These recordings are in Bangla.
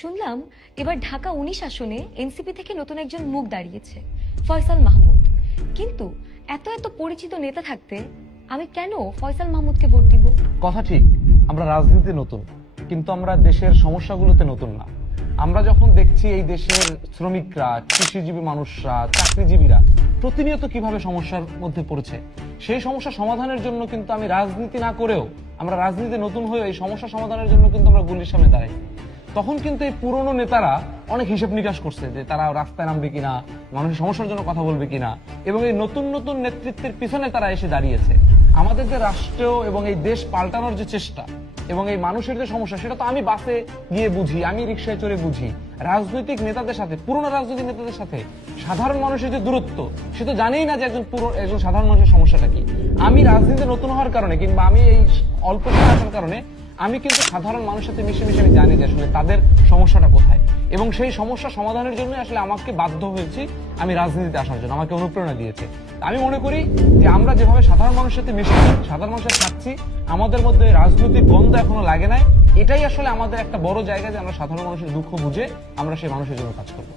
শুনলাম এবার ঢাকা ১৯ আসনে এনসিপি থেকে নতুন একজন মুখ দাঁড়িয়েছে, ফয়সাল মাহমুদ। কিন্তু এত এত পরিচিত নেতা থাকতে আমি কেন ফয়সাল মাহমুদকে ভোট দিব? কথা ঠিক, আমরা রাজনীতিতে নতুন, কিন্তু আমরা দেশের সমস্যাগুলোতে নতুন না। আমরা যখন দেখছি এই দেশের শ্রমিকরা, কৃষিজীবী মানুষরা, চাকরিজীবীরা প্রতিনিয়ত কিভাবে সমস্যার মধ্যে পড়েছে, সেই সমস্যা সমাধানের জন্য কিন্তু আমি রাজনীতি না করেও, আমরা রাজনীতি নতুন হয়ে এই সমস্যা সমাধানের জন্য কিন্তু আমরা গুলির সামনে দাঁড়াই। তখন কিন্তু এই পুরনো নেতারা অনেক হিসেব নিকাশ করছে যে তারা রাস্তায় নামবে কিনা, মানুষের সমস্যার জন্য কথা বলবে কিনা, এবং এই নতুন নতুন নেতৃত্বের পিছনে তারা এসে দাঁড়িয়েছে। আমাদের যে রাষ্ট্র এবং এই দেশ পাল্টানোর যে চেষ্টা এবং এই মানুষের যে সমস্যা, সেটা তো আমি বাসে গিয়ে বুঝি, আমি রিক্সায় চড়ে বুঝি। রাজনৈতিক নেতাদের সাথে, পুরনো রাজনৈতিক নেতাদের সাথে সাধারণ মানুষের যে দূরত্ব, সে তো জানেই না যে একজন সাধারণ মানুষের সমস্যাটা কি। আমি রাজনীতিতে নতুন হওয়ার কারণে কিংবা আমি এই অল্প সময় আসার কারণে আমি কিন্তু সাধারণ মানুষের সাথে মিশে মিশে আমি জানি যে আসলে তাদের সমস্যাটা কোথায়, এবং সেই সমস্যা সমাধানের জন্য আসলে আমাকে বাধ্য হয়েছি আমি রাজনীতিতে আসার জন্য, আমাকে অনুপ্রেরণা দিয়েছে। আমি মনে করি যে আমরা যেভাবে সাধারণ মানুষের সাথে মিশে সাধারণ মানুষের থাকছি, আমাদের মধ্যে রাজনৈতিক গন্ধ এখনো লাগে নাই। এটাই আসলে আমাদের একটা বড় জায়গা যে আমরা সাধারণ মানুষের দুঃখ বুঝে আমরা সেই মানুষের জন্য কাজ করবো।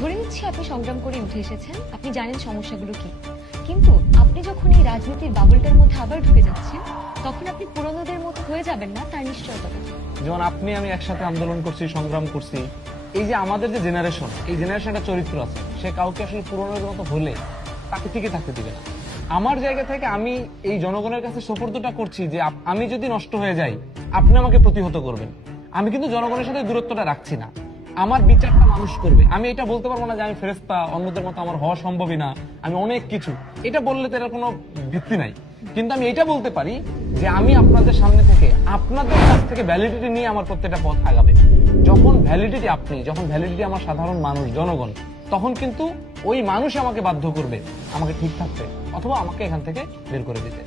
ধরে নিচ্ছি আপনি সংগ্রাম করে উঠে এসেছেন, আপনি জানেন সমস্যাগুলো কি, কিন্তু আপনি যখন এই রাজনীতির বাবলটার মধ্যে আবার ঢুকে যাচ্ছেন, তখন আপনি পুরনোদের মতো হয়ে যাবেন না, তার নিশ্চয়তা নেই। যেমন আপনি আমি একসাথে আন্দোলন করছি, সংগ্রাম করছি, এই যে আমাদের যে জেনারেশন, এই জেনারেশনটা চরিত্র আছে, সে কাউকে আসলে পুরনোর মতো হলে তাকে টিকে থাকতে দিবে না। আমার জায়গা থেকে আমি এই জনগণের কাছে সোপর্দটা করছি যে আমি যদি নষ্ট হয়ে যাই, আপনি আমাকে প্রতিহত করবেন। আমি কিন্তু জনগণের সাথে দূরত্বটা রাখছি না, আমার বিচারটা মানুষ করবে। আমি এটা বলতে পারবো না যে আমি ফেরেশতা, অন্যদের মতো আমার হওয়া সম্ভবই না, আমি অনেক কিছু, এটা বললে তো এর কোনো ভিত্তি নাই। কিন্তু আমি এটা বলতে পারি যে আমি আপনাদের সামনে থেকে, আপনাদের কাছ থেকে ভ্যালিডিটি নিয়ে আমার প্রত্যেকটা পথ আগাবে। যখন ভ্যালিডিটি আপনি, যখন ভ্যালিডিটি আমার সাধারণ মানুষ, জনগণ, তখন কিন্তু ওই মানুষ আমাকে বাধ্য করবে আমাকে ঠিক থাকতে, অথবা আমাকে এখান থেকে বের করে দিতে।